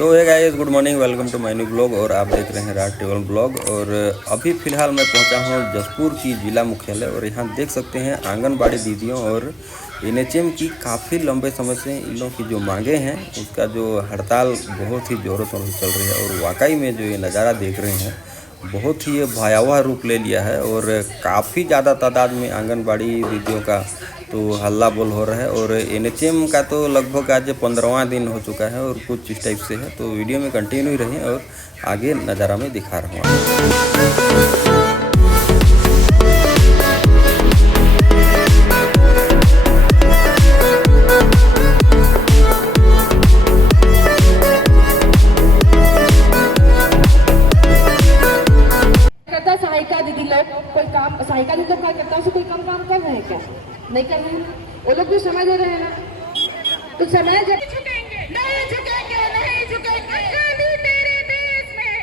So hi guys, good morning, welcome to my new blog. और आप देख रहे हैं राज ट्रेवल ब्लॉग। और अभी फ़िलहाल मैं पहुंचा हूं जसपुर की जिला मुख्यालय। और यहां देख सकते हैं आंगनबाड़ी दीदियों और एनएचएम की काफ़ी लंबे समय से इन लोगों की जो मांगे हैं उसका जो हड़ताल बहुत ही ज़ोरों शोरों से चल रही है। और वाकई में जो ये नज़ारा देख रहे हैं बहुत ही ये भयावह रूप ले लिया है। और काफ़ी ज़्यादा तादाद में आंगनबाड़ी दीदियों का तो हल्ला बोल हो रहा है। और एनएचएम का तो लगभग आज 15वां दिन हो चुका है और कुछ इस टाइप से है। तो वीडियो में कंटिन्यू रहें और आगे नज़ारा में दिखा रहा हूँ। सहायिका दीदी लोग कोई काम, सहायिका दीदी लोग क्या करता है, कोई कम काम कर रहे हैं क्या? नहीं कर रहे हैं। वो लोग भी समय दे रहे हैं ना, तो समय जब झुकेंगे नहीं झुकेंगे नहीं झुकेंगे। गांधी तेरे देश में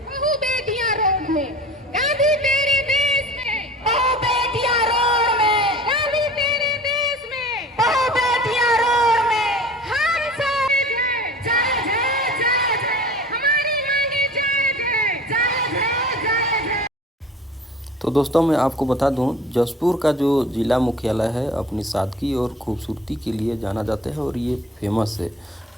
बहु बेटियां रोड में, गांधी तेरे देश में बहु बेटियां रोड में, गांधी तेरे देश में बहु बेटियां रोड में। हम सब जय जय जय जय जय, हमारी मांगे जय जय जय जय जय जय। तो दोस्तों मैं आपको बता दूं, जसपुर का जो ज़िला मुख्यालय है अपनी सादगी और खूबसूरती के लिए जाना जाता है और ये फेमस है।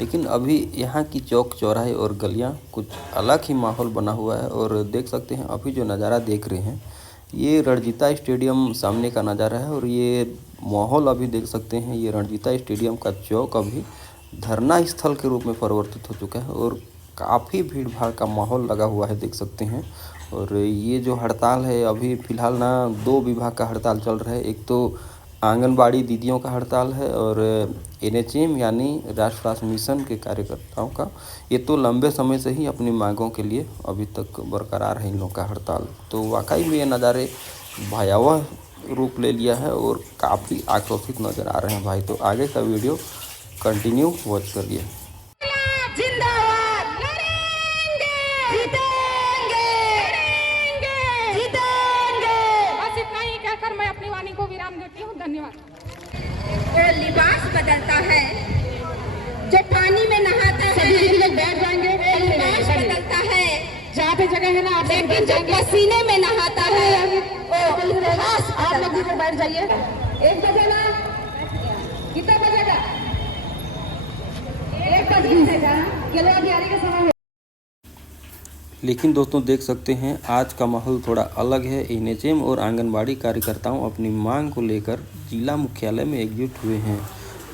लेकिन अभी यहाँ की चौक चौराहे और गलियाँ कुछ अलग ही माहौल बना हुआ है। और देख सकते हैं अभी जो नज़ारा देख रहे हैं ये रणजीता स्टेडियम सामने का नज़ारा है। और ये माहौल अभी देख सकते हैं, ये रणजीता स्टेडियम का चौक अभी धरना स्थल के रूप में परिवर्तित हो चुका है और काफ़ी भीड़ भाड़ का माहौल लगा हुआ है, देख सकते हैं। और ये जो हड़ताल है अभी फ़िलहाल ना 2 विभाग का हड़ताल चल रहा है। एक तो आंगनबाड़ी दीदियों का हड़ताल है और एनएचएम यानी राष्ट्रीय स्वास्थ्य मिशन के कार्यकर्ताओं का ये तो लंबे समय से ही अपनी मांगों के लिए अभी तक बरकरार है इन लोगों का हड़ताल। तो वाकई में ये नज़ारे भयावह रूप ले लिया है और काफ़ी आक्रोशित नज़र आ रहे हैं भाई। तो आगे का वीडियो कंटिन्यू वॉच करिए। जिंदाबाद, लड़ेंगे, जीतेंगे, लड़ेंगे, जीतेंगे। बस इतना ही कहकर मैं अपनी वाणी को विराम देती हूँ। धन्यवाद। वो लिबास बदलता है जो पानी में नहाता है, सभी लोग बैठ जाएंगे। लिबास बदलता है जहाँ पे जगह है ना, आप लेकिन जो पसीने में नहाता है वो लिबास। आप लोग भी बैठ जाइए। 1 बजे ना, कितना बजेगा? 1:20 लेकिन दोस्तों देख सकते हैं आज का माहौल थोड़ा अलग है। एनएचएम और आंगनबाड़ी कार्यकर्ताओं अपनी मांग को लेकर जिला मुख्यालय में एकजुट हुए हैं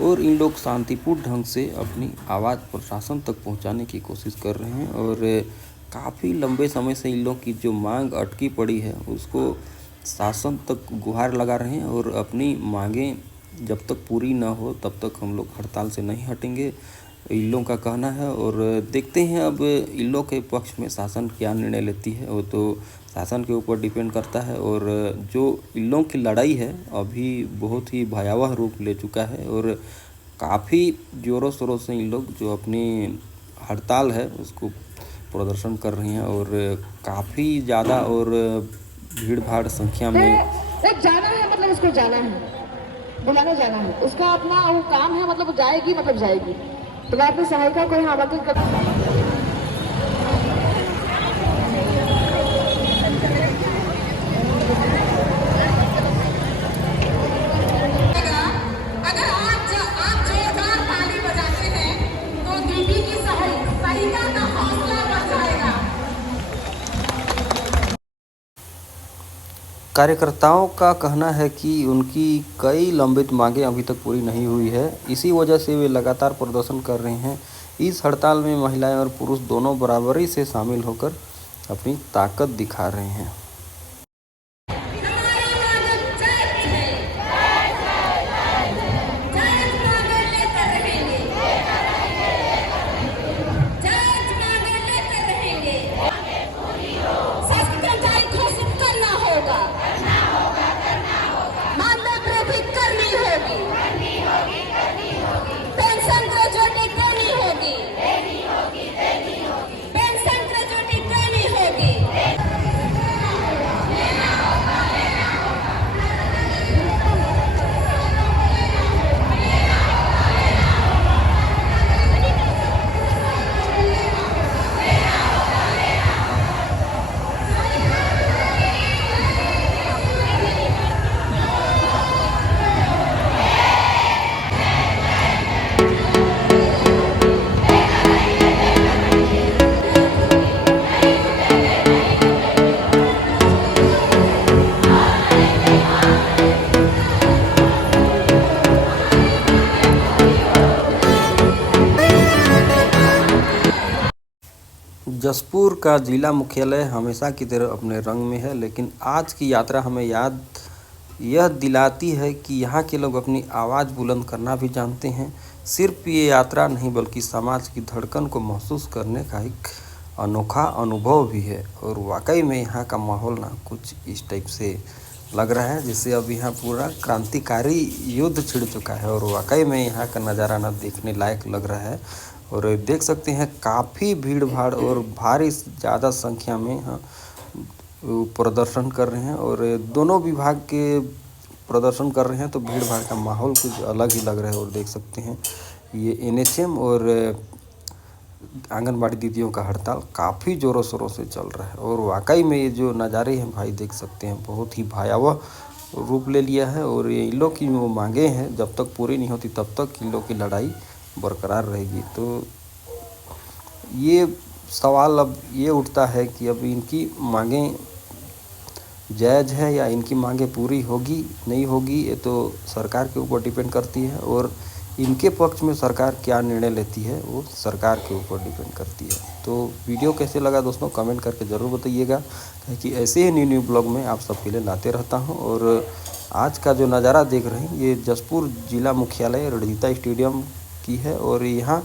और इन लोग शांतिपूर्ण ढंग से अपनी आवाज़ प्रशासन तक पहुंचाने की कोशिश कर रहे हैं। और काफ़ी लंबे समय से इन लोग की जो मांग अटकी पड़ी है उसको शासन तक गुहार लगा रहे हैं और अपनी मांगें जब तक पूरी ना हो तब तक हम लोग हड़ताल से नहीं हटेंगे, इन लोगों का कहना है। और देखते हैं अब इन लोग के पक्ष में शासन क्या निर्णय लेती है, वो तो शासन के ऊपर डिपेंड करता है। और जो इन लोगों की लड़ाई है अभी बहुत ही भयावह रूप ले चुका है और काफ़ी ज़ोरों शोरों से इन लोग जो अपनी हड़ताल है उसको प्रदर्शन कर रही हैं। और काफ़ी ज़्यादा और भीड़ भाड़ संख्या में एक जाना है, मतलब उसको जाना है, बुलाने जाना है, उसका अपना वो काम है, मतलब जाएगी, मतलब जाएगी। तो मैं अपनी सहायिका को यहाँ आमंत्रित कर अगर आप जोरदार ताली बजाते हैं तो दीदी की सहायिका का हौसला बढ़ जाएगा। कार्यकर्ताओं का कहना है कि उनकी कई लंबित मांगें अभी तक पूरी नहीं हुई है, इसी वजह से वे लगातार प्रदर्शन कर रहे हैं। इस हड़ताल में महिलाएं और पुरुष दोनों बराबरी से शामिल होकर अपनी ताकत दिखा रहे हैं। पेंशन ग्रेजुएटी देनी होगी, पेंशन ग्रेजुएटी देनी होगी। जसपुर का जिला मुख्यालय हमेशा की तरह अपने रंग में है, लेकिन आज की यात्रा हमें याद यह दिलाती है कि यहाँ के लोग अपनी आवाज़ बुलंद करना भी जानते हैं। सिर्फ ये यात्रा नहीं बल्कि समाज की धड़कन को महसूस करने का एक अनोखा अनुभव भी है। और वाकई में यहाँ का माहौल ना कुछ इस टाइप से लग रहा है जैसे अब यहाँ पूरा क्रांतिकारी युद्ध छिड़ चुका है। और वाकई में यहाँ का नज़ारा ना देखने लायक लग रहा है। और देख सकते हैं काफ़ी भीड़ भाड़ और भारी ज़्यादा संख्या में यहाँ प्रदर्शन कर रहे हैं। और दोनों विभाग के प्रदर्शन कर रहे हैं तो भीड़ भाड़ का माहौल कुछ अलग ही लग रहा है। और देख सकते हैं ये NHM और आंगनबाड़ी दीदियों का हड़ताल काफ़ी ज़ोरों शोरों से चल रहा है। और वाकई में ये जो नज़ारे हैं भाई देख सकते हैं बहुत ही भयावह रूप ले लिया है। और ये इन लोग की जो मांगें हैं जब तक पूरी नहीं होती तब तक इन लोग की लड़ाई बरकरार रहेगी। तो ये सवाल अब ये उठता है कि अब इनकी मांगें जायज़ है या इनकी मांगें पूरी होगी नहीं होगी, ये तो सरकार के ऊपर डिपेंड करती है। और इनके पक्ष में सरकार क्या निर्णय लेती है वो सरकार के ऊपर डिपेंड करती है। तो वीडियो कैसे लगा दोस्तों कमेंट करके ज़रूर बताइएगा, क्योंकि ऐसे ही न्यू ब्लॉग में आप सबके लिए लाते रहता हूं। और आज का जो नज़ारा देख रहे हैं ये जसपुर जिला मुख्यालय रणजीता स्टेडियम की है। और यहाँ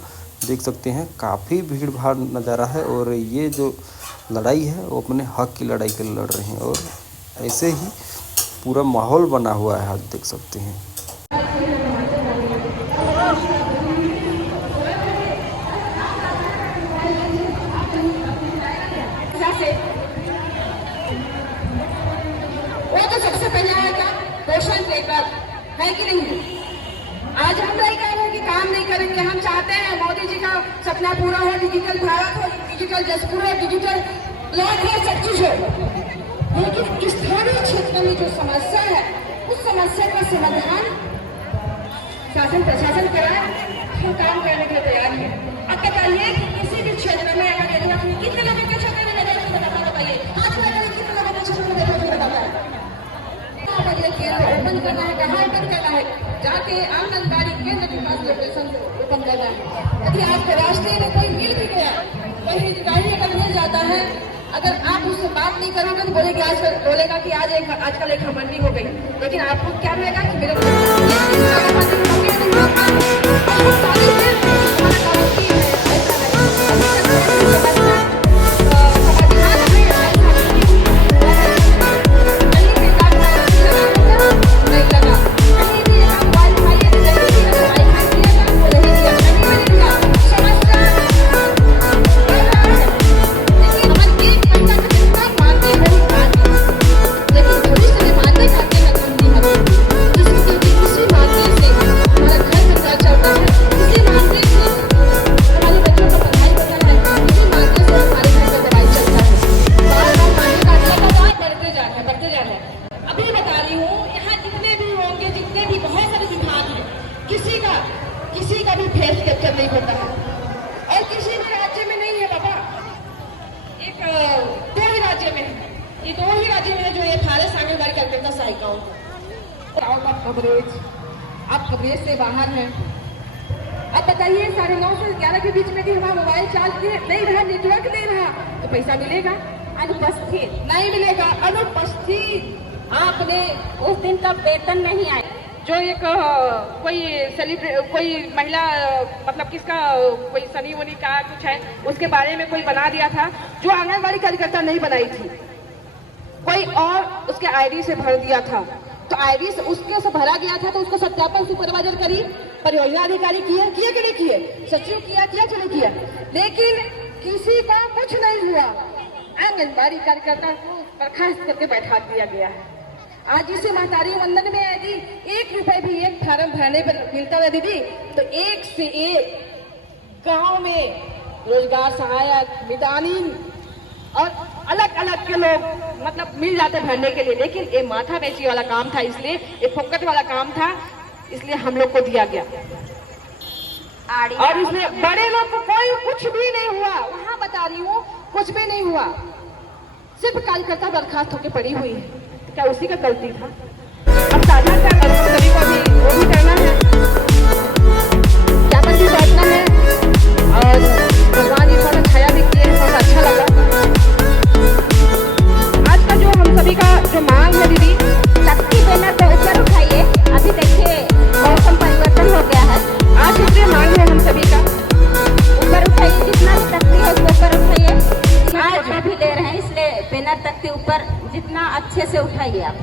देख सकते हैं काफ़ी भीड़ भाड़ नज़ारा है। और ये जो लड़ाई है वो अपने हक की लड़ाई के लड़ रहे हैं। और ऐसे ही पूरा माहौल बना हुआ है आज देख सकते हैं। वो तो सबसे पहले आएगा पोषण लेकर, है कि नहीं? आज हम नहीं कह रहे कि काम नहीं करेंगे, हम चाहते हैं मोदी जी का सपना पूरा हो, डिजिटल भारत हो, डिजिटल जसपुर हो, डिजिटल ब्लॉक हो, सब कुछ हो। लेकिन स्थानीय क्षेत्र में जो समस्या है उस समस्या का समाधान शासन प्रशासन कराए, हम काम करने के लिए तैयार हैं। अब बताइए कि किसी भी क्षेत्र में अगर यदि हम कितने लोगों के क्षेत्र में बताइए आज कितने लोगों के क्षेत्र में बताइए केंद्र ओपन करना है, कहाँ ओपन करना है, जाके आंगनबाड़ी केंद्र विकास लोकेशन ओपन करना है। यदि आपको रास्ते में कोई मिल भी गया, कोई हितग्राही अगर मिल जाता है, अगर आप उससे बात नहीं करोगे तो बोलेगा कि आजकल एक मंडी हो गई। लेकिन आपको क्या रहेगा कि मेरे किसी का भी फेस कैप्चर नहीं होता है और किसी भी राज्य में नहीं है बाबा। एक दो ही राज्य में है, ये दो ही राज्य में है जो ये फारस आंगनबाड़ी कार्यकर्ता सहायिकाओं का कवरेज, आप कवरेज से बाहर हैं। अब बताइए 9:30 से 11 के बीच में भी हमारा मोबाइल चार्ज नहीं रहा, नेटवर्क नहीं रहा तो पैसा मिलेगा? अनुपस्थित नहीं मिलेगा। अनुपस्थित आपने उस दिन का वेतन नहीं आया जो एक कोई महिला मतलब किसका कोई सनी वनी का कुछ है उसके बारे में कोई बना दिया था जो आंगनबाड़ी कार्यकर्ता नहीं बनाई थी, कोई और उसके आईडी से भर दिया था। तो आईडी से उसके से भरा गया था तो उसका सत्यापन सुपरवाइजर करी, परियोजना अधिकारी किए कि नहीं किए, सचिव किया कि नहीं किया, लेकिन किसी का कुछ नहीं हुआ। आंगनबाड़ी कार्यकर्ता को बर्खास्त करके बैठा दिया गया है। आज इसे महतारी वंदन में यदि 1 रुपए भी एक फार्म भरने पर मिलता है दीदी तो एक से एक गांव में रोजगार सहायक, मितानीन और अलग अलग के लोग मतलब मिल जाते भरने के लिए। लेकिन ये माथा बेची वाला काम था, इसलिए ये फोकट वाला काम था, इसलिए हम लोग को दिया गया। और इसमें बड़े लोग को कोई कुछ भी नहीं हुआ, वहां बता रही हूँ कुछ भी नहीं हुआ, सिर्फ कार्यकर्ता बर्खास्त होकर पड़ी हुई है। क्या उसी का गलती था? अब साझा सभी को भी वो भी करना है, क्या पर भी बैठना है और भगवान जी थोड़ा छाया भी किए, थोड़ा अच्छा लगा। बैनर तक के ऊपर जितना अच्छे से उठाइए आप।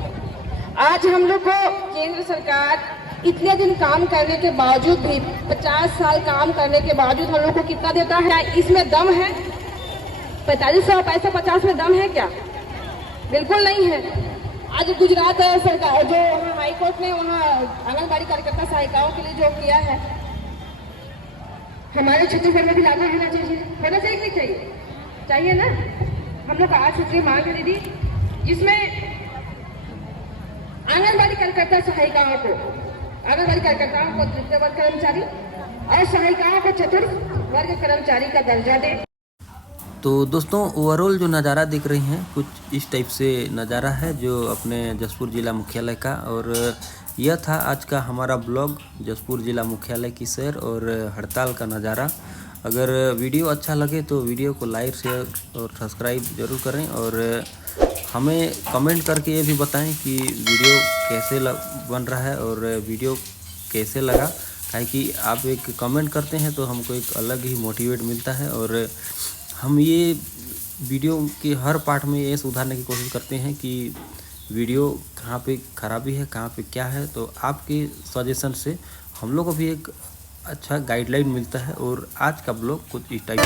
आज हम लोग को केंद्र सरकार इतने दिन काम करने के बावजूद भी 50 साल काम करने के बावजूद हम लोग को कितना देता है? इसमें दम है? 4500 पैसा 50 में दम है क्या? बिल्कुल नहीं है। आज गुजरात सरकार जो हाई कोर्ट ने वहाँ आंगनबाड़ी कार्यकर्ता सहायिकाओं के लिए जो किया है, हमारे छत्तीसगढ़ में भी लागू होना चाहिए। होना चाहिए कि नहीं चाहिए? चाहिए ना। हम लोग आज सूत्री मांग है दीदी, जिसमें आंगनबाड़ी कार्यकर्ता सहायिकाओं को, आंगनबाड़ी कार्यकर्ताओं को तृतीय वर्ग कर्मचारी और सहायिकाओं को चतुर्थ वर्ग कर्मचारी का दर्जा दे। तो दोस्तों ओवरऑल जो नज़ारा दिख रही हैं कुछ इस टाइप से नज़ारा है जो अपने जसपुर ज़िला मुख्यालय का। और यह था आज का हमारा ब्लॉग जसपुर ज़िला मुख्यालय की सैर और हड़ताल का नज़ारा। अगर वीडियो अच्छा लगे तो वीडियो को लाइक शेयर और सब्सक्राइब ज़रूर करें और हमें कमेंट करके ये भी बताएं कि वीडियो कैसे बन रहा है और वीडियो कैसे लगा। काहे कि आप एक कमेंट करते हैं तो हमको एक अलग ही मोटिवेट मिलता है और हम ये वीडियो के हर पार्ट में ये सुधारने की कोशिश करते हैं कि वीडियो कहाँ पे खराबी है, कहाँ पे क्या है। तो आपके सजेशन से हम लोग को भी एक अच्छा गाइडलाइन मिलता है। और आज का ब्लॉग कुछ इस टाइप